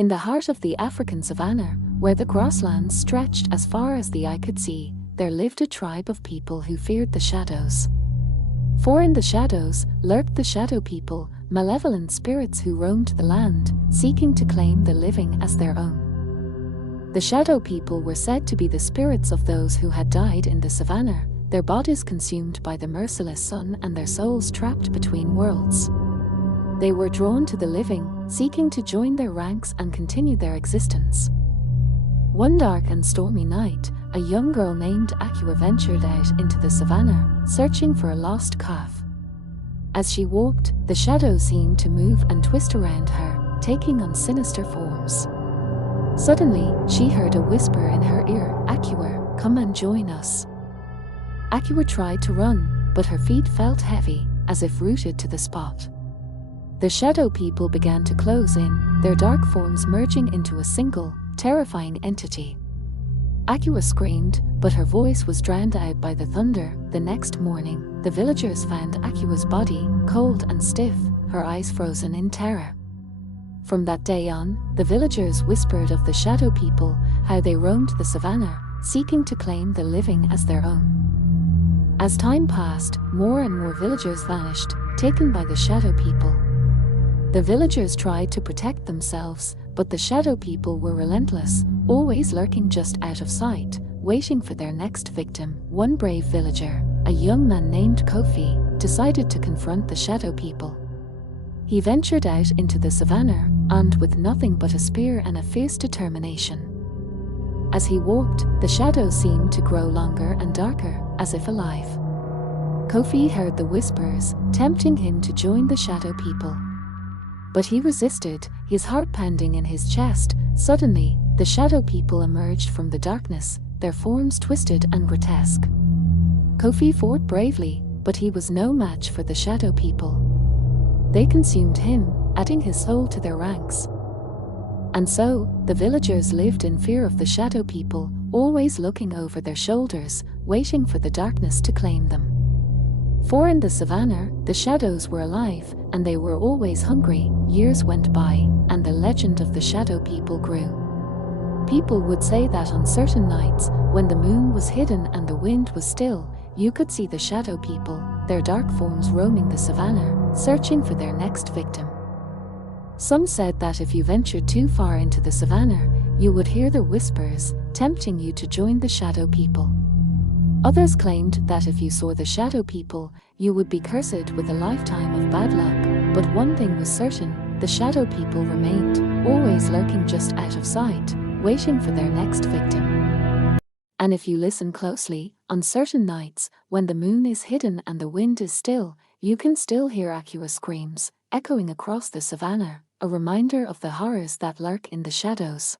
In the heart of the African savannah, where the grasslands stretched as far as the eye could see, there lived a tribe of people who feared the shadows. For in the shadows lurked the shadow people, malevolent spirits who roamed the land, seeking to claim the living as their own. The shadow people were said to be the spirits of those who had died in the savannah, their bodies consumed by the merciless sun and their souls trapped between worlds. They were drawn to the living, seeking to join their ranks and continue their existence. One dark and stormy night, a young girl named Akua ventured out into the savannah, searching for a lost calf. As she walked, the shadows seemed to move and twist around her, taking on sinister forms. Suddenly, she heard a whisper in her ear, "Akua, come and join us." Akua tried to run, but her feet felt heavy, as if rooted to the spot. The shadow people began to close in, their dark forms merging into a single, terrifying entity. Akua screamed, but her voice was drowned out by the thunder. The next morning, the villagers found Akua's body, cold and stiff, her eyes frozen in terror. From that day on, the villagers whispered of the shadow people, how they roamed the savannah, seeking to claim the living as their own. As time passed, more and more villagers vanished, taken by the shadow people. The villagers tried to protect themselves, but the shadow people were relentless, always lurking just out of sight, waiting for their next victim. One brave villager, a young man named Kofi, decided to confront the shadow people. He ventured out into the savannah, armed with nothing but a spear and a fierce determination. As he walked, the shadows seemed to grow longer and darker, as if alive. Kofi heard the whispers, tempting him to join the shadow people. But he resisted, his heart pounding in his chest. Suddenly, the shadow people emerged from the darkness, their forms twisted and grotesque. Kofi fought bravely, but he was no match for the shadow people. They consumed him, adding his soul to their ranks. And so, the villagers lived in fear of the shadow people, always looking over their shoulders, waiting for the darkness to claim them. For in the savannah, the shadows were alive, and they were always hungry. Years went by, and the legend of the shadow people grew. People would say that on certain nights, when the moon was hidden and the wind was still, you could see the shadow people, their dark forms roaming the savannah, searching for their next victim. Some said that if you ventured too far into the savannah, you would hear their whispers, tempting you to join the shadow people. Others claimed that if you saw the shadow people, you would be cursed with a lifetime of bad luck. But one thing was certain, the shadow people remained, always lurking just out of sight, waiting for their next victim. And if you listen closely, on certain nights, when the moon is hidden and the wind is still, you can still hear Akua's screams, echoing across the savannah, a reminder of the horrors that lurk in the shadows.